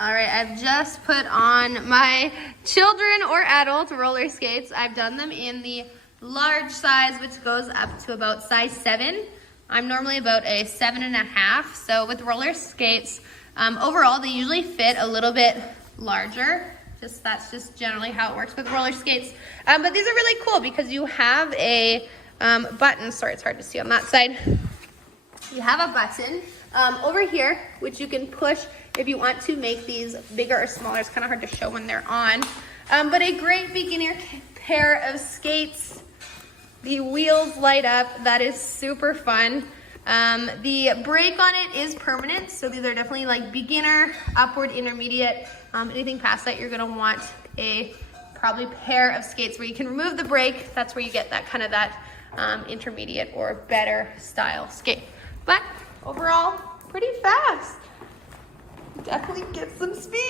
All right, I've just put on my children or adult roller skates. I've done them in the large size, which goes up to about size 7. I'm normally about a 7.5. So with roller skates, overall, they usually fit a little bit larger. That's just generally how it works with roller skates. But these are really cool because you have a button. Sorry, it's hard to see on that side. You have a button over here, which you can push if you want to make these bigger or smaller. It's kind of hard to show when they're on. But a great beginner pair of skates. The wheels light up. That is super fun. The brake on it is permanent, so these are definitely like beginner, upward, intermediate. Anything past that, you're gonna want a probably pair of skates where you can remove the brake. That's where you get that kind of intermediate or better style skate. But overall, pretty fast. Definitely get some speed.